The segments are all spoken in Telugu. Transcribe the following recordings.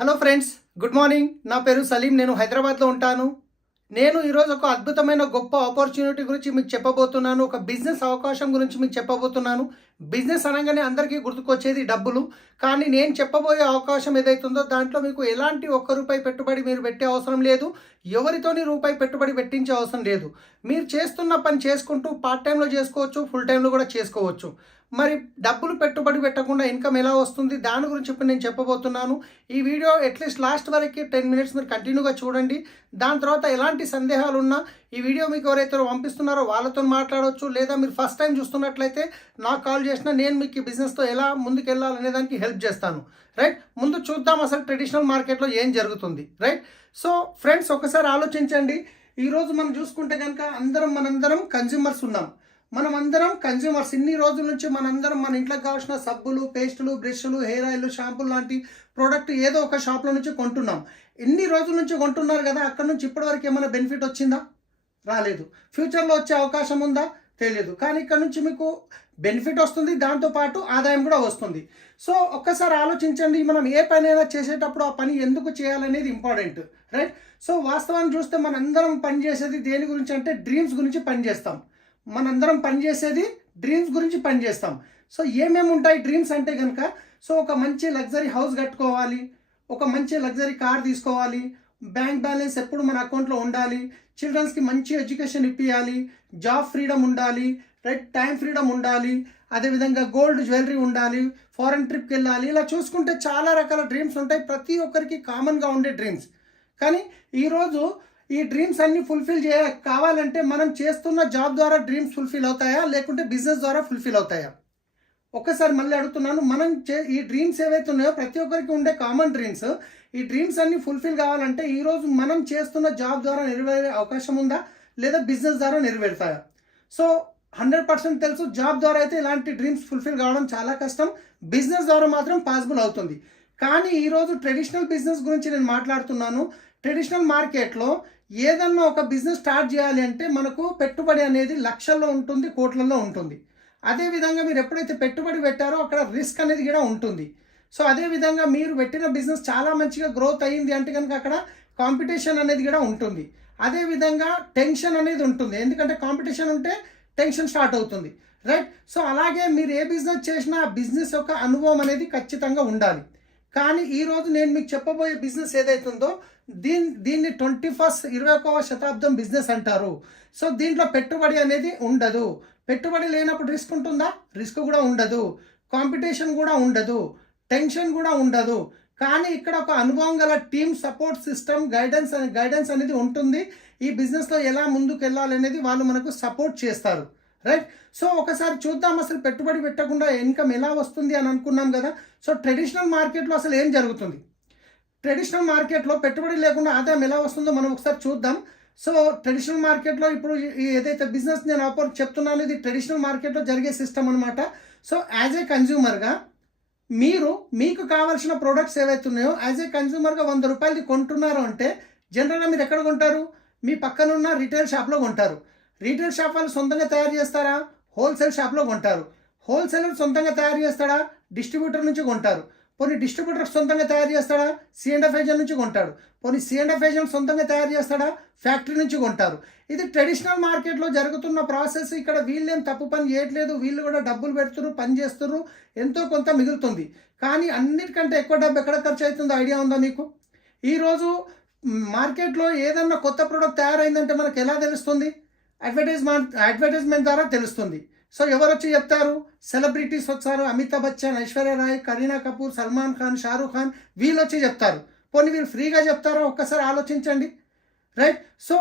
Hello friends, good morning. నా పేరు సలీం. నేను హైదరాబాద్లో ఉంటాను. నేను ఈరోజు ఒక అద్భుతమైన గొప్ప ఆపర్చునిటీ గురించి మీకు చెప్పబోతున్నాను. ఒక బిజినెస్ అవకాశం గురించి మీకు చెప్పబోతున్నాను. బిజినెస్ అనగానే అందరికీ గుర్తుకొచ్చేది డబ్బులు. కానీ నేను చెప్పబోయే అవకాశం ఏదైతుందో దాంట్లో మీకు ఎలాంటి ఒక్క రూపాయి పెట్టుబడి మీరు పెట్టే అవసరం లేదు. ఎవరితోని రూపాయి పెట్టుబడి పెట్టించే అవసరం లేదు. మీరు చేస్తున్న పని చేసుకుంటూ పార్ట్ టైంలో చేసుకోవచ్చు, ఫుల్ టైంలో కూడా చేసుకోవచ్చు. మరి డబ్బులు పెట్టుబడి పెట్టకుండా ఇన్కమ్ ఎలా వస్తుంది దాని గురించి ఇప్పుడు నేను చెప్పబోతున్నాను. ఈ వీడియో అట్లీస్ట్ లాస్ట్ వరకు 10 మినిట్స్ మీరు కంటిన్యూగా చూడండి. దాని తర్వాత ఎలాంటి సందేహాలు ఉన్నా ఈ వీడియో మీకు ఎవరైతే పంపిస్తున్నారో వాళ్ళతో మాట్లాడవచ్చు. లేదా మీరు ఫస్ట్ టైం చూస్తున్నట్లయితే నాకు కాల్ చేసినా నేను మీకు ఈ బిజినెస్తో ఎలా ముందుకు వెళ్ళాలనే దానికి హెల్ప్ చేస్తాను. రైట్, ముందు చూద్దాం అసలు ట్రెడిషనల్ మార్కెట్లో ఏం జరుగుతుంది. రైట్, సో ఫ్రెండ్స్ ఒకసారి ఆలోచించండి. ఈరోజు మనం చూసుకుంటే కనుక మనందరం కన్జ్యూమర్స్ ఉన్నాం. మనమందరం కన్జ్యూమర్స్. ఇన్ని రోజుల నుంచి మనందరం మన ఇంట్లోకి కావాల్సిన సబ్బులు, పేస్టులు, బ్రష్లు, హెయిర్ ఆయిల్, షాంపూలు లాంటి ప్రోడక్ట్ ఏదో ఒక షాప్లో నుంచి కొంటున్నాం. ఎన్ని రోజుల నుంచి కొంటున్నారు కదా, అక్కడ నుంచి ఇప్పటివరకు ఏమైనా బెనిఫిట్ వచ్చిందా? రాలేదు. ఫ్యూచర్లో వచ్చే అవకాశం ఉందా? తెలియదు. కానీ ఇక్కడ నుంచి మీకు బెనిఫిట్ వస్తుంది, దాంతోపాటు ఆదాయం కూడా వస్తుంది. సో ఒక్కసారి ఆలోచించండి, మనం ఏ పని అయినా చేసేటప్పుడు ఆ పని ఎందుకు చేయాలనేది ఇంపార్టెంట్. రైట్, సో వాస్తవాన్ని చూస్తే మనందరం పని చేసేది దేని గురించి అంటే డ్రీమ్స్ గురించి పనిచేస్తాం. మనందరం పనిచేసేది డ్రీమ్స్ గురించి పనిచేస్తాం. సో ఏమేమి ఉంటాయి డ్రీమ్స్ అంటే కనుక, సో ఒక మంచి లగ్జరీ హౌస్ కట్టుకోవాలి, ఒక మంచి లగ్జరీ కార్ తీసుకోవాలి, బ్యాంక్ బ్యాలెన్స్ ఎప్పుడు మన అకౌంట్లో ఉండాలి, చిల్డ్రన్స్కి మంచి ఎడ్యుకేషన్ ఇప్పించాలి, జాబ్ ఫ్రీడమ్ ఉండాలి, రైట్, టైం ఫ్రీడమ్ ఉండాలి, అదేవిధంగా గోల్డ్ జ్యువెలరీ ఉండాలి, ఫారెన్ ట్రిప్కి వెళ్ళాలి. ఇలా చూసుకుంటే చాలా రకాల డ్రీమ్స్ ఉంటాయి. ప్రతి ఒక్కరికి కామన్గా ఉండే డ్రీమ్స్. కానీ ఈరోజు ఈ డ్రీమ్స్ అన్ని ఫుల్ఫిల్ కావాలంటే మనం చేస్తున్న జాబ్ ద్వారా డ్రీమ్స్ ఫుల్ఫిల్ అవుతాయా, లేకుంటే బిజినెస్ ద్వారా ఫుల్ఫిల్ అవుతాయా? ఒక్కసారి మళ్ళీ అడుగుతున్నాను. ఈ డ్రీమ్స్ ఏవైతే ఉన్నాయో ప్రతి ఒక్కరికి ఉండే కామన్ డ్రీమ్స్. ఈ డ్రీమ్స్ అన్ని ఫుల్ఫిల్ కావాలంటే ఈరోజు మనం చేస్తున్న జాబ్ ద్వారా నెరవేరే అవకాశం ఉందా, లేదా బిజినెస్ ద్వారా నెరవేరుతాయా? సో 100% తెలుసు, జాబ్ ద్వారా అయితే ఇలాంటి డ్రీమ్స్ ఫుల్ఫిల్ కావడం చాలా కష్టం. బిజినెస్ ద్వారా మాత్రం పాసిబుల్ అవుతుంది. కానీ ఈరోజు ట్రెడిషనల్ బిజినెస్ గురించి నేను మాట్లాడుతున్నాను. ట్రెడిషనల్ మార్కెట్లో ఏదన్నా ఒక బిజినెస్ స్టార్ట్ చేయాలి అంటే మనకు పెట్టుబడి అనేది లక్షల్లో ఉంటుంది, కోట్లలో ఉంటుంది. అదేవిధంగా మీరు ఎప్పుడైతే పెట్టుబడి పెట్టారో అక్కడ రిస్క్ అనేది కూడా ఉంటుంది. సో అదేవిధంగా మీరు పెట్టిన బిజినెస్ చాలా మంచిగా గ్రోత్ అయ్యింది అంటే కనుక అక్కడ కాంపిటీషన్ అనేది కూడా ఉంటుంది. అదేవిధంగా టెన్షన్ అనేది ఉంటుంది, ఎందుకంటే కాంపిటీషన్ ఉంటే టెన్షన్ స్టార్ట్ అవుతుంది. రైట్, సో అలాగే మీరు ఏ బిజినెస్ చేసినా ఆ బిజినెస్ యొక్క అనుభవం అనేది ఖచ్చితంగా ఉండాలి. కానీ ఈరోజు నేను మీకు చెప్పబోయే బిజినెస్ ఏదైతుందో దీన్ని 21వ శతాబ్దం బిజినెస్ అంటారు. సో దీంట్లో పెట్టుబడి అనేది ఉండదు. పెట్టుబడి లేనప్పుడు రిస్క్ ఉంటుందా? రిస్క్ కూడా ఉండదు. కాంపిటీషన్ కూడా ఉండదు. టెన్షన్ కూడా ఉండదు. కానీ ఇక్కడ ఒక అనుభవం గల టీమ్ సపోర్ట్ సిస్టమ్, గైడెన్స్ అనేది ఉంటుంది. ఈ బిజినెస్లో ఎలా ముందుకు వెళ్ళాలనేది వాళ్ళు మనకు సపోర్ట్ చేస్తారు. రైట్, సో ఒకసారి చూద్దాం అసలు పెట్టుబడి పెట్టకుండా ఇన్కమ్ ఎలా వస్తుంది అని అనుకున్నాం కదా. సో ట్రెడిషనల్ మార్కెట్లో అసలు ఏం జరుగుతుంది? ట్రెడిషనల్ మార్కెట్లో పెట్టుబడి లేకుండా ఆదాయం ఎలా వస్తుందో మనం ఒకసారి చూద్దాం. సో ట్రెడిషనల్ మార్కెట్లో ఇప్పుడు ఏదైతే బిజినెస్ నేను చెప్తున్నాను ఇది ట్రెడిషనల్ మార్కెట్లో జరిగే సిస్టమ్ అనమాట. సో యాజ్ ఏ కన్జ్యూమర్గా మీకు కావాల్సిన ప్రోడక్ట్స్ ఏవైతే ఉన్నాయో యాజ్ ఏ కన్జ్యూమర్గా 100 రూపాయలది కొంటున్నారు అంటే జనరల్గా మీరు ఎక్కడ కొంటారు? మీ పక్కనున్న రీటైల్ షాప్లో కొంటారు. రీటైల్ షాప్ వాళ్ళు సొంతంగా తయారు చేస్తారా? హోల్సేల్ షాప్లో కొంటారు. హోల్సేలర్ సొంతంగా తయారు చేస్తాడా? డిస్ట్రిబ్యూటర్ నుంచి కొంటారు. పోనీ డిస్ట్రిబ్యూటర్ సొంతంగా తయారు చేస్తాడా? C&F ఏజెంట్ నుంచి కొంటాడు. పోనీ C&F ఏజెంట్ సొంతంగా తయారు చేస్తాడా? ఫ్యాక్టరీ నుంచి కొంటారు. ఇది ట్రెడిషనల్ మార్కెట్లో జరుగుతున్న ప్రాసెస్. ఇక్కడ వీళ్ళేం తప్పు పని చేయట్లేదు. వీళ్ళు కూడా డబ్బులు పెడుతున్నారు, పని చేస్తున్నారు, ఎంతో కొంత మిగులుతుంది. కానీ అన్నిటికంటే ఎక్కువ డబ్బు ఎక్కడ ఖర్చు అవుతుందో ఐడియా ఉందా మీకు? ఈరోజు మార్కెట్లో ఏదన్నా కొత్త ప్రోడక్ట్ తయారైందంటే మనకు ఎలా తెలుస్తుంది? అడ్వర్టైజ్మెంట్ ద్వారా తెలుస్తుంది. సో ఎవరు వచ్చి చెప్తారు? సెలబ్రిటీస్ వచ్చారు. అమితాబ్ బచ్చన్, ఐశ్వర్య రాయ్, కరీనా కపూర్, సల్మాన్ ఖాన్, షారూఖ్ ఖాన్ వీళ్ళు వచ్చి చెప్తారు. పోనీ వీళ్ళు ఫ్రీగా చెప్తారో ఒక్కసారి ఆలోచించండి. రైట్, సో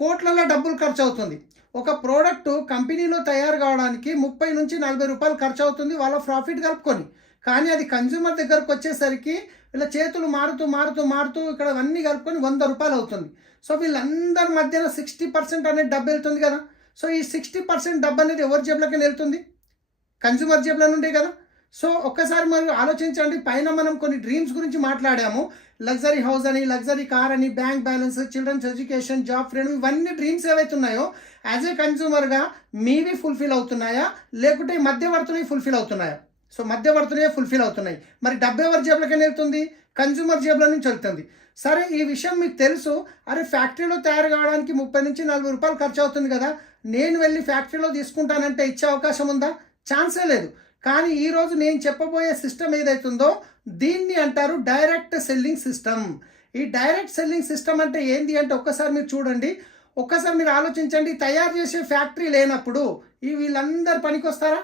కోట్లలో డబ్బులు ఖర్చు అవుతుంది. ఒక ప్రోడక్ట్ కంపెనీలో తయారు కావడానికి 30 నుంచి 40 రూపాయలు ఖర్చు అవుతుంది వాళ్ళ ప్రాఫిట్ కలుపుకొని. కానీ అది కన్జ్యూమర్ దగ్గరకు వచ్చేసరికి వీళ్ళ చేతులు మారుతూ ఇక్కడ అన్నీ కలుపుకొని 100 రూపాయలు అవుతుంది. సో వీళ్ళందరి మధ్యన 60% అనేది డబ్బు వెళ్తుంది కదా. సో ఈ 60% డబ్బు అనేది ఎవరి జేబులోకి వెళ్తుంది? కన్జ్యూమర్ జేబులో నుండే కదా. సో ఒక్కసారి మనం ఆలోచించండి. పైన మనం కొన్ని డ్రీమ్స్ గురించి మాట్లాడాము. లగ్జరీ హౌస్ అని, లగ్జరీ కార్ అని, bank balance, children's education, job freedom, ఇవన్నీ డ్రీమ్స్ ఏవైతే ఉన్నాయో యాజ్ ఏ కన్జ్యూమర్గా మీవి ఫుల్ఫిల్ అవుతున్నాయా, లేకుంటే మధ్యవర్తులు ఫుల్ఫిల్ అవుతున్నాయా? సో మధ్యవర్తులే ఫుల్ఫిల్ అవుతున్నాయి. మరి డబ్బు ఎవరి జేబులోకి వెళ్తుంది? కన్జ్యూమర్ జేబుల నుంచి వెళ్తుంది. సరే, ఈ విషయం మీకు తెలుసు. అరే, ఫ్యాక్టరీలో తయారు కావడానికి 30 నుంచి 40 రూపాయలు ఖర్చు అవుతుంది కదా, నేను వెళ్ళి ఫ్యాక్టరీలో తీసుకుంటానంటే ఇచ్చే అవకాశం ఉందా? ఛాన్సే లేదు. కానీ ఈరోజు నేను చెప్పబోయే సిస్టమ్ ఏదైతుందో దీన్ని అంటారు డైరెక్ట్ సెల్లింగ్ సిస్టమ్. ఈ డైరెక్ట్ సెల్లింగ్ సిస్టమ్ అంటే ఏంటి అంటే ఒక్కసారి మీరు చూడండి, ఒక్కసారి మీరు ఆలోచించండి. తయారు చేసే ఫ్యాక్టరీ లేనప్పుడు వీళ్ళందరూ పనికొస్తారా?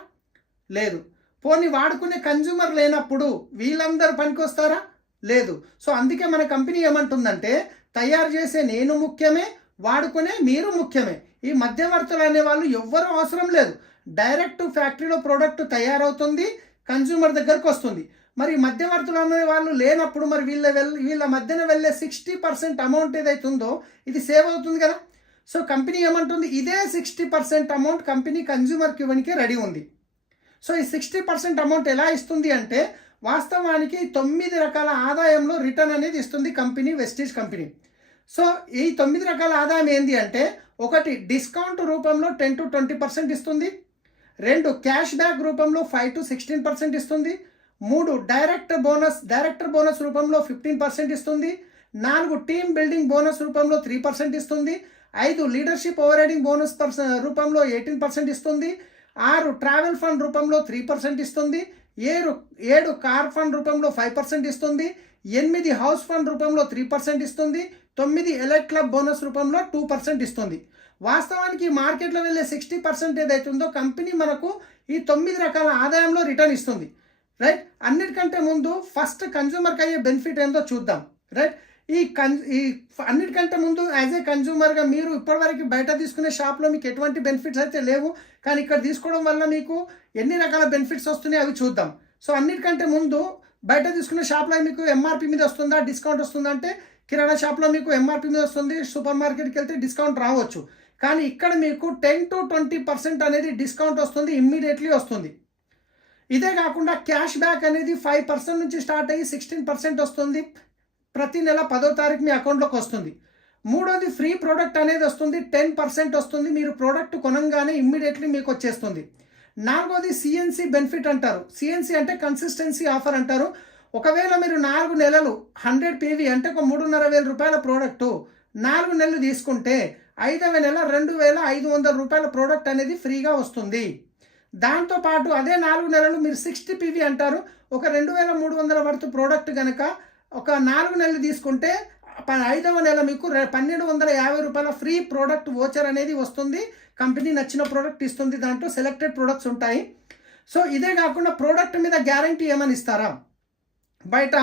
లేదు. పోనీ వాడుకునే కన్జ్యూమర్ లేనప్పుడు వీళ్ళందరూ పనికొస్తారా? లేదు. సో అందుకే మన కంపెనీ ఏమంటుందంటే, తయారు చేసే నేను ముఖ్యమే, వాడుకునే మీరు ముఖ్యమే. ఈ మధ్యవర్తులు అనే వాళ్ళు ఎవ్వరూ అవసరం లేదు. డైరెక్ట్ ఫ్యాక్టరీలో ప్రోడక్ట్ తయారవుతుంది, కన్జ్యూమర్ దగ్గరకు వస్తుంది. మరి మధ్యవర్తులు అనే వాళ్ళు లేనప్పుడు మరి వీళ్ళ మధ్యన వెళ్ళే 60% అమౌంట్ ఏదైతుందో ఇది సేవ్ అవుతుంది కదా. సో కంపెనీ ఏమంటుంది, ఇదే 60% అమౌంట్ కంపెనీ కన్జ్యూమర్కి ఇవ్వడానికి రెడీ ఉంది. సో ఈ 60% అమౌంట్ ఎలా ఇస్తుంది అంటే, వాస్తవానికి 9 రకాల ఆదాయంలో రిటర్న్ అనేది ఇస్తుంది కంపెనీ, వెస్టీజ్ కంపెనీ. సో ఈ 9 రకాల ఆదాయం ఏంటి అంటే, 1 డిస్కౌంట్ రూపంలో 10 to 20% ఇస్తుంది. 2 క్యాష్ బ్యాక్ రూపంలో 5 to 16% ఇస్తుంది. 3 డైరెక్టర్ బోనస్ రూపంలో 15% ఇస్తుంది. 4 టీమ్ బిల్డింగ్ బోనస్ రూపంలో 3% ఇస్తుంది. 5 లీడర్షిప్ ఓవర్ రైడింగ్ బోనస్ రూపంలో 18% ఇస్తుంది. 6 ట్రావెల్ ఫండ్ రూపంలో 3% ఇస్తుంది. 7 కార్ ఫండ్ రూపంలో 5% ఇస్తుంది. 8 హౌస్ ఫండ్ రూపంలో 3% ఇస్తుంది. 9 ఎలైట్ క్లబ్ బోనస్ రూపంలో 2% ఇస్తుంది. వాస్తవానికి మార్కెట్లో వెళ్ళే 60% ఏదైతుందో కంపెనీ మనకు ఈ 9 రకాల ఆదాయంలో రిటర్న్ ఇస్తుంది. రైట్. అన్నిటికంటే ముందు ఫస్ట్ కన్జ్యూమర్కి అయ్యే బెనిఫిట్ ఏందో చూద్దాం. రైట్. ఈ అన్నిటికంటే ముందు యాజ్ ఏ కన్జ్యూమర్గా మీరు ఇప్పటివరకు బయట తీసుకునే షాప్లో మీకు ఎటువంటి బెనిఫిట్స్ అయితే లేవు, కానీ ఇక్కడ తీసుకోవడం వల్ల మీకు ఎన్ని రకాల బెనిఫిట్స్ వస్తున్నాయి అవి చూద్దాం. సో అన్నిటికంటే ముందు బయట తీసుకునే షాప్లో మీకు ఎంఆర్పి మీద వస్తుందా, డిస్కౌంట్ వస్తుందా అంటే, కిరాణా షాప్లో మీకు ఎంఆర్పి మీద వస్తుంది, సూపర్ మార్కెట్కి వెళ్తే డిస్కౌంట్ రావచ్చు. కానీ ఇక్కడ మీకు 10 to 20% అనేది డిస్కౌంట్ వస్తుంది, ఇమ్మీడియట్లీ వస్తుంది. ఇదే కాకుండా క్యాష్ బ్యాక్ అనేది 5% నుంచి స్టార్ట్ అయ్యి 16% వస్తుంది. ప్రతి నెల 10వ తారీఖు మీ అకౌంట్లోకి వస్తుంది. 3వది ఫ్రీ ప్రోడక్ట్ అనేది వస్తుంది, 10% వస్తుంది. మీరు ప్రోడక్ట్ కొనంగానే ఇమ్మీడియట్లీ మీకు వచ్చేస్తుంది. 4వది సిఎన్సి బెనిఫిట్ అంటారు. సిఎన్సి అంటే కన్సిస్టెన్సీ ఆఫర్ అంటారు. ఒకవేళ మీరు 4 నెలలు 100 PV అంటే ఒక 3,500 రూపాయల ప్రోడక్టు 4 నెలలు తీసుకుంటే 5వ నెల 2,500 రూపాయల ప్రోడక్ట్ అనేది ఫ్రీగా వస్తుంది. దాంతోపాటు అదే 4 నెలలు మీరు 60 PV అంటారు. ఒక 2,300 వర్త్ ప్రోడక్ట్ కనుక ఒక 4 నెలలు తీసుకుంటే 5వ నెల మీకు 1,250 రూపాయల ఫ్రీ ప్రోడక్ట్ వోచర్ అనేది వస్తుంది. కంపెనీ నచ్చిన ప్రోడక్ట్ ఇస్తుంది, దాంట్లో సెలెక్టెడ్ ప్రోడక్ట్స్ ఉంటాయి. సో ఇదే కాకుండా ప్రోడక్ట్ మీద గ్యారంటీ ఏమని ఇస్తారా? బయట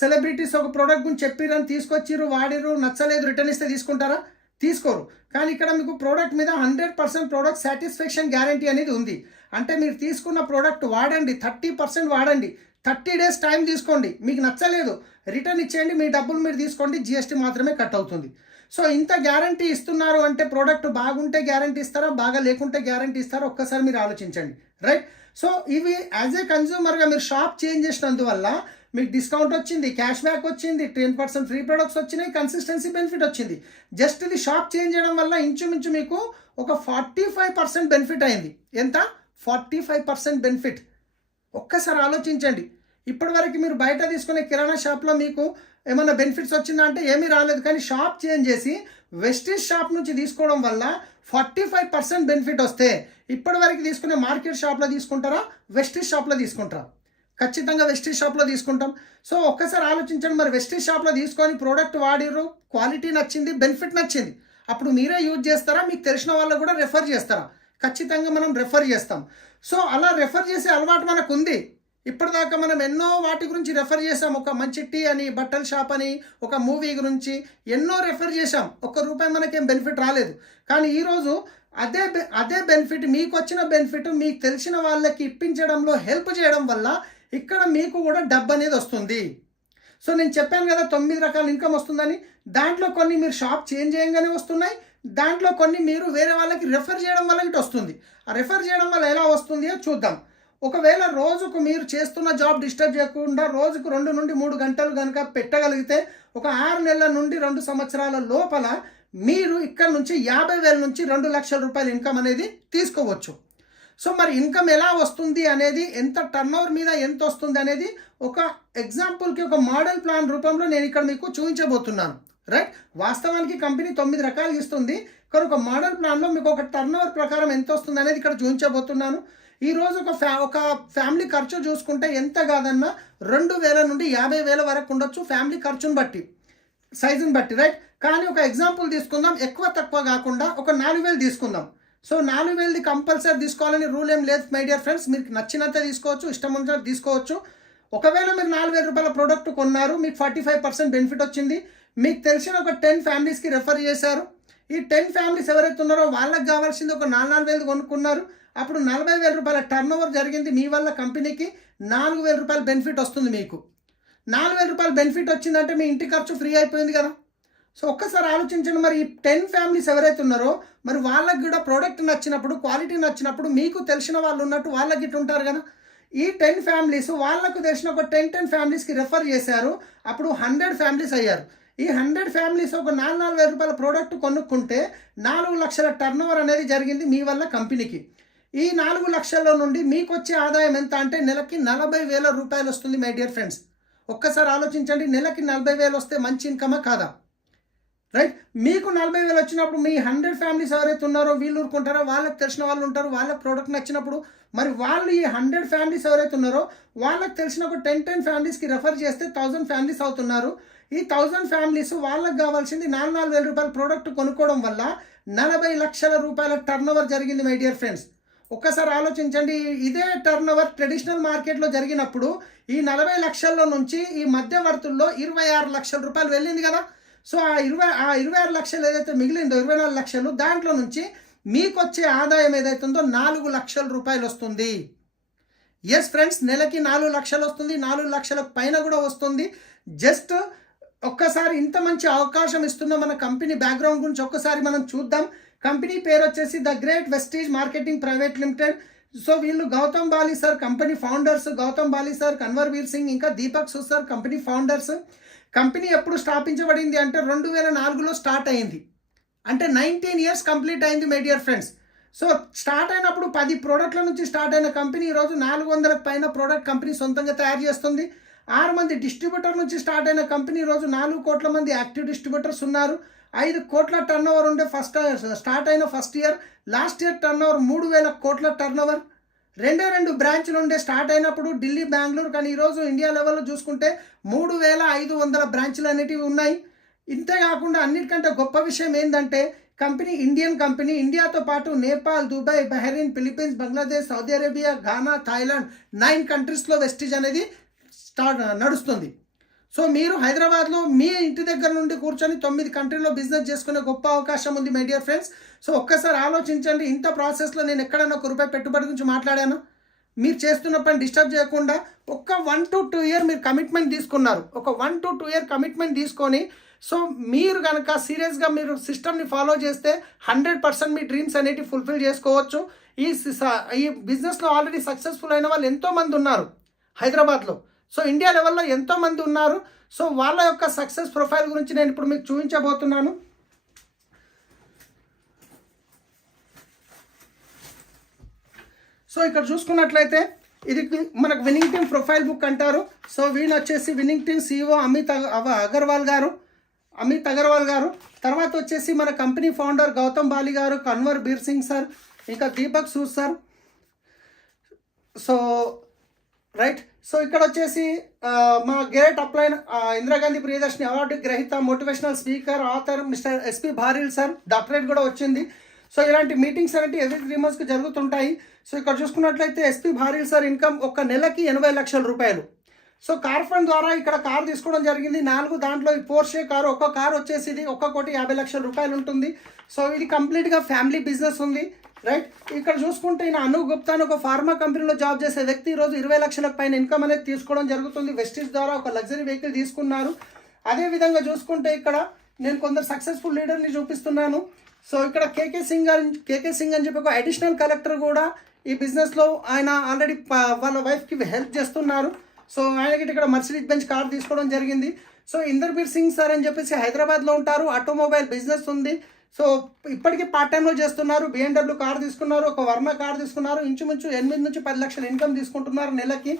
సెలబ్రిటీస్ ఒక ప్రోడక్ట్ గురించి చెప్పిరని తీసుకొచ్చిర్రు, వాడిరు, నచ్చలేదు, రిటర్న్ ఇస్తే తీసుకుంటారా? తీసుకోరు. కానీ ఇక్కడ మీకు ప్రోడక్ట్ మీద 100% ప్రోడక్ట్ సాటిస్ఫాక్షన్ గ్యారంటీ అనేది ఉంది. అంటే మీరు తీసుకున్న ప్రోడక్ట్ వాడండి, 30% వాడండి, 30 days టైం తీసుకోండి, మీకు నచ్చలేదు రిటర్న్ ఇచ్చేయండి, మీ డబ్బులు మీరు తీసుకోండి, GST మాత్రమే కట్ అవుతుంది. సో ఇంత గ్యారంటీ ఇస్తున్నారు అంటే ప్రోడక్ట్ బాగుంటే గ్యారంటీ ఇస్తారా, బాగా లేకుంటే గ్యారంటీ ఇస్తారా? ఒక్కసారి మీరు ఆలోచించండి. రైట్. సో ఇవి యాజ్ ఏ కన్జ్యూమర్గా మీరు షాప్ చేంజ్ చేసినందువల్ల మీకు డిస్కౌంట్ వచ్చింది, క్యాష్ బ్యాక్ వచ్చింది, 10% ఫ్రీ ప్రొడక్ట్స్ వచ్చినాయి, కన్సిస్టెన్సీ బెనిఫిట్ వచ్చింది. జస్ట్ ఇది షాప్ చేంజ్ చేయడం వల్ల ఇంచుమించు మీకు ఒక 45% బెనిఫిట్ అయింది. ఎంత? 45% బెనిఫిట్. ఒక్కసారి ఆలోచించండి. ఇప్పటివరకు మీరు బయట తీసుకునే కిరాణా షాప్లో మీకు ఏమైనా బెనిఫిట్స్ వచ్చిందా అంటే ఏమీ రాలేదు. కానీ షాప్ చేంజ్ చేసి వెస్టీజ్ షాప్ నుంచి తీసుకోవడం వల్ల 45% బెనిఫిట్ వస్తే ఇప్పటివరకు తీసుకునే మార్కెట్ షాప్లో తీసుకుంటారా, వెస్టీజ్ షాప్లో తీసుకుంటారా? ఖచ్చితంగా వెస్టీజ్ షాప్లో తీసుకుంటాం. సో ఒక్కసారి ఆలోచించండి. మరి వెస్టీజ్ షాప్లో తీసుకొని ప్రోడక్ట్ వాడిర్రు, క్వాలిటీ నచ్చింది, బెనిఫిట్ నచ్చింది, అప్పుడు మీరే యూజ్ చేస్తారా, మీకు తెలిసిన వాళ్ళకు కూడా రెఫర్ చేస్తారా? ఖచ్చితంగా మనం రెఫర్ చేస్తాం. సో అలా రెఫర్ చేసే అలవాటు మనకు ఉంది. ఇప్పటిదాకా మనం ఎన్నో వాటి గురించి రెఫర్ చేసాం. ఒక మంచి టీ అని, బట్టల షాప్ అని, ఒక మూవీ గురించి ఎన్నో రెఫర్ చేసాం. ₹1 మనకేం బెనిఫిట్ రాలేదు. కానీ ఈరోజు అదే బెనిఫిట్, మీకు వచ్చిన బెనిఫిట్ మీకు తెలిసిన వాళ్ళకి ఇప్పించడంలో హెల్ప్ చేయడం వల్ల ఇక్కడ మీకు కూడా డబ్బు అనేది వస్తుంది. సో నేను చెప్పాను కదా 9 రకాల ఇన్కమ్ వస్తుందని. దాంట్లో కొన్ని మీరు షాప్ చేంజ్ చేయగానే వస్తున్నాయి, దాంట్లో కొన్ని మీరు వేరే వాళ్ళకి రెఫర్ చేయడం వల్ల ఇటు వస్తుంది. ఆ రెఫర్ చేయడం వల్ల ఎలా వస్తుంది చూద్దాం. ఒకవేళ రోజుకు మీరు చేస్తున్న జాబ్ డిస్టర్బ్ చేయకుండా రోజుకు 2 నుండి 3 గంటలు కనుక పెట్టగలిగితే ఒక 6 నెలల నుండి 2 సంవత్సరాల లోపల మీరు ఇక్కడ నుంచి 50,000 నుంచి 2 లక్షల రూపాయల ఇన్కమ్ అనేది తీసుకోవచ్చు. సో మరి ఇన్కమ్ ఎలా వస్తుంది అనేది, ఎంత టర్నోవర్ మీద ఎంత వస్తుంది అనేది ఒక ఎగ్జాంపుల్కి ఒక మోడల్ ప్లాన్ రూపంలో నేను ఇక్కడ మీకు చూపించబోతున్నాను. రైట్, వాస్తవానికి కంపెనీ 9 రకాలు ఇస్తుంది, కానీ ఒక మోడల్ ప్లాన్లో మీకు ఒక టర్నోవర్ ప్రకారం ఎంత వస్తుంది అనేది ఇక్కడ చూపించబోతున్నాను. ఈరోజు ఒక ఫ్యామిలీ ఖర్చు చూసుకుంటే ఎంత కాదన్నా 2,000 నుండి 50,000 వరకు ఉండొచ్చు, ఫ్యామిలీ ఖర్చును బట్టి, సైజుని బట్టి. రైట్, కానీ ఒక ఎగ్జాంపుల్ తీసుకుందాం, ఎక్కువ తక్కువ కాకుండా ఒక 4,000 తీసుకుందాం. సో 4,000ది కంపల్సరీ తీసుకోవాలని రూల్ ఏం లేదు మై డియర్ ఫ్రెండ్స్. మీకు నచ్చినంత తీసుకోవచ్చు, ఇష్టం ఉన్నంత తీసుకోవచ్చు. ఒకవేళ మీరు 4,000 రూపాయల ప్రోడక్ట్ కొన్నారు, మీకు 45% బెనిఫిట్ వచ్చింది, మీకు తెలిసిన ఒక 10 ఫ్యామిలీస్కి రెఫర్ చేశారు. ఈ 10 ఫ్యామిలీస్ ఎవరైతే ఉన్నారో వాళ్ళకి కావాల్సింది ఒక 4,000 కొనుక్కున్నారు, అప్పుడు 40,000 రూపాయల టర్న్ ఓవర్ జరిగింది. మీ వల్ల కంపెనీకి 4,000 రూపాయల బెనిఫిట్ వస్తుంది. మీకు 4,000 రూపాయల బెనిఫిట్ వచ్చిందంటే మీ ఇంటి ఖర్చు ఫ్రీ అయిపోయింది కదా. సో ఒక్కసారి ఆలోచించండి, మరి ఈ 10 ఫ్యామిలీస్ ఎవరైతే ఉన్నారో మరి వాళ్ళకి కూడా ప్రోడక్ట్ నచ్చినప్పుడు, క్వాలిటీ నచ్చినప్పుడు, మీకు తెలిసిన వాళ్ళు ఉన్నట్టు వాళ్ళకి ఇటు ఉంటారు కదా. ఈ 10 ఫ్యామిలీస్ వాళ్ళకు తెలిసిన ఒక 10 ఫ్యామిలీస్కి రెఫర్ చేశారు, అప్పుడు 100 ఫ్యామిలీస్ అయ్యారు. ఈ 100 ఫ్యామిలీస్ ఒక 4,000 రూపాయల ప్రోడక్ట్ కొనుక్కుంటే 4 లక్షల టర్న్ ఓవర్ అనేది జరిగింది మీ వల్ల కంపెనీకి. ఈ 4 లక్షల నుండి మీకు వచ్చే ఆదాయం ఎంత అంటే నెలకి 40,000 రూపాయలు వస్తుంది మై డియర్ ఫ్రెండ్స్. ఒక్కసారి ఆలోచించండి, నెలకి 40,000 వస్తే మంచి ఇన్కమా కాదా? రైట్, మీకు 40,000 వచ్చినప్పుడు మీ 100 ఫ్యామిలీస్ ఎవరైతే ఉన్నారో వీళ్ళు ఊరుకుంటారో, వాళ్ళకి తెలిసిన వాళ్ళు ఉంటారు, వాళ్ళకి ప్రోడక్ట్ నచ్చినప్పుడు మరి వాళ్ళు ఈ 100 ఫ్యామిలీస్ ఎవరైతే ఉన్నారో వాళ్ళకి తెలిసిన ఒక 10 ఫ్యామిలీస్కి రెఫర్ చేస్తే 1,000 ఫ్యామిలీస్ అవుతున్నారు. ఈ 1,000 ఫ్యామిలీస్ వాళ్ళకి కావాల్సింది 4,000 రూపాయల ప్రోడక్ట్ కొనుక్కోవడం వల్ల 40 లక్షల రూపాయల టర్న్ ఓవర్ జరిగింది మై డియర్ ఫ్రెండ్స్. ఒక్కసారి ఆలోచించండి, ఇదే టర్న్ ఓవర్ ట్రెడిషనల్ మార్కెట్లో జరిగినప్పుడు ఈ 40 లక్షల్లో నుంచి ఈ మధ్యవర్తుల్లో 26 లక్షల రూపాయలు వెళ్ళింది కదా. సో ఆ 26 లక్షలు ఏదైతే మిగిలిందో 24 లక్షలు, దాంట్లో నుంచి మీకు వచ్చే ఆదాయం ఏదైతుందో 4 లక్షల రూపాయలు వస్తుంది. ఎస్ ఫ్రెండ్స్, నెలకి 4 లక్షలు వస్తుంది, 4 లక్షలకు పైన కూడా వస్తుంది. జస్ట్ ఒక్కసారి ఇంత మంచి అవకాశం ఇస్తున్న మన కంపెనీ బ్యాక్గ్రౌండ్ గురించి ఒక్కసారి మనం చూద్దాం. కంపెనీ పేరు వచ్చేసి the great Vestige marketing private limited. So వీళ్ళు Gautam Bali sir company founders, Gautam Bali sir, Kanwar Veer Singh, ఇంకా Deepak Sood sir company founders. Company ఎప్పుడు స్థాపించబడింది అంటే 2004లో స్టార్ట్ అయింది, అంటే 19 ఇయర్స్ కంప్లీట్ అయింది my dear friends. So start అయినప్పుడు 10 ప్రోడక్ట్ల నుంచి స్టార్ట్ అయిన కంపెనీ ఈరోజు 400కు పైన ప్రోడక్ట్ కంపెనీ సొంతంగా తయారు చేస్తుంది. 6 మంది డిస్ట్రిబ్యూటర్ నుంచి స్టార్ట్ అయిన కంపెనీ ఈరోజు 4 కోట్ల మంది యాక్టివ్ డిస్ట్రిబ్యూటర్స్ ఉన్నారు. 5 కోట్ల టర్న్ ఓవర్ ఉండే స్టార్ట్ అయిన first year. Last year turn over 3,000 కోట్ల టర్న్ ఓవర్. 2 బ్రాంచ్లు ఉండే స్టార్ట్ అయినప్పుడు ఢిల్లీ, బెంగళూరు, కానీ ఈరోజు ఇండియా లెవెల్లో చూసుకుంటే 3,500 బ్రాంచ్లు అనేటివి ఉన్నాయి. ఇంతేకాకుండా అన్నిటికంటే గొప్ప విషయం ఏంటంటే కంపెనీ ఇండియన్ కంపెనీ, ఇండియాతో పాటు Nepal, Dubai, Bahrain, Philippines, Bangladesh, Saudi Arabia, Ghana, Thailand 9 కంట్రీస్లో వెస్టీజ్ అనేది నడుస్తుంది. సో మీరు హైదరాబాద్లో మీ ఇంటి దగ్గర నుండి కూర్చొని 9 కంట్రీలో బిజినెస్ చేసుకునే గొప్ప అవకాశం ఉంది మై డియర్ ఫ్రెండ్స్. సో ఒక్కసారి ఆలోచించండి, ఇంత ప్రాసెస్లో నేను ఎక్కడైనా ₹1 పెట్టుబడి గురించి మాట్లాడాను? మీరు చేస్తున్న పని డిస్టర్బ్ చేయకుండా ఒక 1 to 2 ఇయర్ మీరు కమిట్మెంట్ తీసుకున్నారు. ఒక 1 to 2 ఇయర్ కమిట్మెంట్ తీసుకొని సో మీరు కనుక సీరియస్గా మీరు సిస్టమ్ని ఫాలో చేస్తే 100% మీ డ్రీమ్స్ అనేటివి ఫుల్ఫిల్ చేసుకోవచ్చు. ఈ బిజినెస్లో ఆల్రెడీ సక్సెస్ఫుల్ అయిన వాళ్ళు ఎంతోమంది ఉన్నారు హైదరాబాద్లో. సో ఇండియా లెవెల్లో ఎంతోమంది ఉన్నారు. సో వాళ్ళ యొక్క సక్సెస్ ప్రొఫైల్ గురించి నేను ఇప్పుడు మీకు చూపించబోతున్నాను. సో ఇక్కడ చూసుకున్నట్లయితే ఇది మనకు విన్నింగ్ టీమ్ ప్రొఫైల్ బుక్ అంటారు. సో వీళ్ళు వచ్చేసి winning team CEO Amit Agarwal గారు. తర్వాత వచ్చేసి మన కంపెనీ ఫౌండర్ గౌతమ్ బాలి గారు, కన్వర్ బీర్ సింగ్ సార్, ఇంకా Deepak Sood sir. So right, so ఇక్కడ వచ్చేసి మా గ్రేట్ అప్లైన్ ఇందిరాగాంధీ ప్రియదర్శిని అవార్డు గ్రహీత, motivational speaker, author mister SP Bharil sir, doctorate కూడా వచ్చింది. సో ఇలాంటి మీటింగ్స్ అనేవి ఎవ్రీ 3 మంత్స్కి జరుగుతుంటాయి. సో ఇక్కడ చూసుకున్నట్లయితే SP భారీల్ సార్ ఇన్కమ్ ఒక నెలకి 80 లక్షల రూపాయలు. సో కార్ ఫండ్ ద్వారా ఇక్కడ కారు తీసుకోవడం జరిగింది 4, దాంట్లో ఈ పోర్షే కారు, ఒక్క కారు వచ్చేసి ఇది 1,50 లక్షల రూపాయలు ఉంటుంది. సో ఇది కంప్లీట్గా ఫ్యామిలీ బిజినెస్ ఉంది. రైట్, ఇక్కడ చూసుకుంటే ఈయన అను గుప్తా అని ఒక ఫార్మా కంపెనీలో జాబ్ చేసే వ్యక్తి ఈరోజు 20 లక్షలకు పైన ఇన్కమ్ అనేది తీసుకోవడం జరుగుతుంది. వెస్టీజ్ ద్వారా ఒక లగ్జరీ వెహికల్ తీసుకున్నారు. అదేవిధంగా చూసుకుంటే ఇక్కడ నేను కొందరు సక్సెస్ఫుల్ లీడర్ని చూపిస్తున్నాను. సో ఇక్కడ కేకే సింగ్ అని చెప్పి ఒక అడిషనల్ కలెక్టర్ కూడా ఈ బిజినెస్లో ఆయన ఆల్రెడీ వాళ్ళ వైఫ్కి హెల్ప్ చేస్తున్నారు. సో ఆయనకి ఇక్కడ మర్సిడీస్ బెంచ్ కార్ తీసుకోవడం జరిగింది. సో ఇందర్బీర్ సింగ్ సార్ అని చెప్పేసి హైదరాబాద్లో ఉంటారు, ఆటోమొబైల్ బిజినెస్ ఉంది. సో ఇప్పటికీ పార్ట్ టైంలో చేస్తున్నారు. BMW కార్ తీసుకున్నారు, ఒక వర్ణ కార్ తీసుకున్నారు, ఇంచుమించు 8 నుంచి 10 లక్షల ఇన్కమ్ తీసుకుంటున్నారు నెలకి.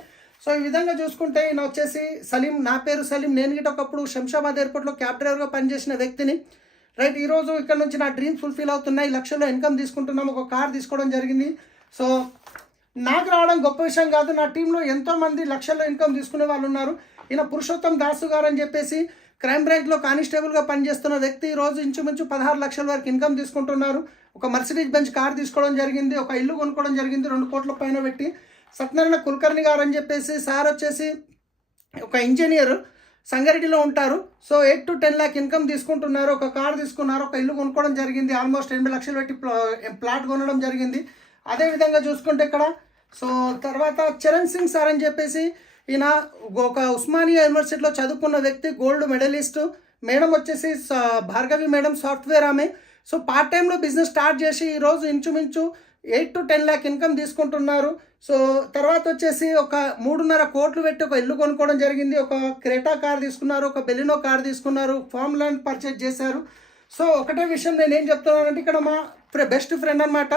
సో ఈ విధంగా చూసుకుంటే ఈయన వచ్చేసి సలీం. నా పేరు సలీం. నేను గిట్ట ఒకప్పుడు శంషాబాద్ ఎయిర్పోర్ట్లో క్యాబ్ డ్రైవర్గా పనిచేసిన వ్యక్తిని. రైట్, ఈరోజు ఇక్కడ నుంచి నా డ్రీమ్స్ ఫుల్ఫిల్ అవుతున్నాయి. లక్షల్లో ఇన్కమ్ తీసుకుంటున్నాము. ఒక కార్ తీసుకోవడం జరిగింది. సో నాకు రావడం గొప్ప విషయం కాదు. నా టీంలో ఎంతోమంది లక్షల్లో ఇన్కమ్ తీసుకునే వాళ్ళు ఉన్నారు. ఈయన పురుషోత్తం దాసు గారు అని చెప్పేసి క్రైమ్ బ్రాంచ్లో కానిస్టేబుల్గా పనిచేస్తున్న వ్యక్తి ఈరోజు ఇంచుమించు 16 లక్షల వరకు ఇన్కమ్ తీసుకుంటున్నారు. ఒక మర్సిడీస్ బెంచ్ కార్ తీసుకోవడం జరిగింది, ఒక ఇల్లు కొనుక్కోవడం జరిగింది 2 కోట్ల పైన పెట్టి. సత్యనారాయణ కుల్కర్ణి గారు అని చెప్పేసి సార్ వచ్చేసి ఒక ఇంజనీర్, సంగారెడ్డిలో ఉంటారు. సో 8 to 10 lakh ఇన్కమ్ తీసుకుంటున్నారు. ఒక కార్ తీసుకున్నారు, ఒక ఇల్లు కొనుక్కోవడం జరిగింది, ఆల్మోస్ట్ 8 లక్షలు పెట్టి ప్లాట్ కొనడం జరిగింది. అదేవిధంగా చూసుకుంటే ఇక్కడ సో తర్వాత చరణ్ సింగ్ సార్ అని చెప్పేసి ఈయన ఒక ఉస్మానియా యూనివర్సిటీలో చదువుకున్న వ్యక్తి, గోల్డ్ మెడలిస్ట్. మేడం వచ్చేసి భార్గవి మేడం, సాఫ్ట్వేర్ ఆమె. సో పార్ట్ టైంలో బిజినెస్ స్టార్ట్ చేసి ఈరోజు ఇంచుమించు 8 to 10 lakh ఇన్కమ్ తీసుకుంటున్నారు. సో తర్వాత వచ్చేసి ఒక 3.5 కోట్లు పెట్టి ఒక ఇల్లు కొనుక్కోవడం జరిగింది, ఒక క్రెటా కార్ తీసుకున్నారు, ఒక బెలినో కార్ తీసుకున్నారు, ఫామ్ ల్యాండ్ పర్చేజ్ చేశారు. సో ఒకటే విషయం నేను ఏం చెప్తున్నానంటే, ఇక్కడ మా బెస్ట్ ఫ్రెండ్ అనమాట.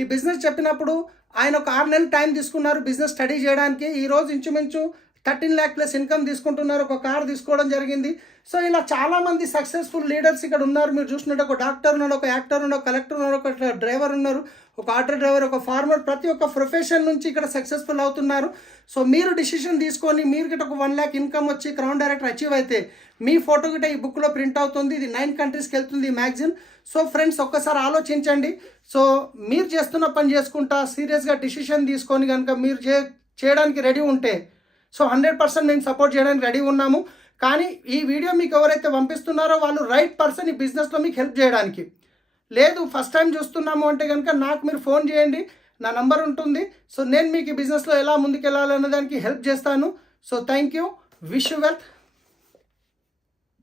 ఈ బిజినెస్ చెప్పినప్పుడు ఆయన ఒక 6 నెలలు టైం తీసుకున్నారు బిజినెస్ స్టడీ చేయడానికి. ఈరోజు ఇంచుమించు 13 lakh ప్లస్ ఇన్కమ్ తీసుకుంటున్నారు. ఒక కార్ తీసుకోవడం జరిగింది. సో ఇలా చాలామంది సక్సెస్ఫుల్ లీడర్స్ ఇక్కడ ఉన్నారు. మీరు చూసినట్టు ఒక డాక్టర్ ఉన్నాడు, ఒక యాక్టర్ ఉన్నాడు, ఒక కలెక్టర్ ఉన్నాడు, ఒక డ్రైవర్ ఉన్నారు, ఒక ఆటో డ్రైవర్, ఒక ఫార్మర్. ప్రతి ఒక్క ప్రొఫెషన్ నుంచి ఇక్కడ సక్సెస్ఫుల్ అవుతున్నారు. సో మీరు డిసిషన్ తీసుకొని మీరు గిట్ట ఒక 1 lakh ఇన్కమ్ వచ్చి క్రౌన్ డైరెక్టర్ అచీవ్ అయితే మీ ఫోటో గిట్ట ఈ బుక్లో ప్రింట్ అవుతుంది. ఇది 9 కంట్రీస్కి వెళ్తుంది ఈ మ్యాగజైన్. సో ఫ్రెండ్స్ ఒక్కసారి ఆలోచించండి. సో మీరు చేస్తున్న పని చేసుకుంటా సీరియస్గా డిసిషన్ తీసుకొని కనుక మీరు చేయడానికి రెడీ ఉంటే సో 100% మేము సపోర్ట్ చేయడానికి రెడీ ఉన్నాము. కానీ ఈ వీడియో మీకు ఎవరైతే పంపిస్తున్నారో వాళ్ళు రైట్ పర్సన్ ఈ బిజినెస్లో మీకు హెల్ప్ చేయడానికి. లేదు ఫస్ట్ టైం చూస్తున్నాము అంటే కనుక నాకు మీరు ఫోన్ చేయండి, నా నంబర్ ఉంటుంది. సో నేను మీకు ఈ బిజినెస్లో ఎలా ముందుకెళ్ళాలనే దానికి హెల్ప్ చేస్తాను. So thank you, wish you well.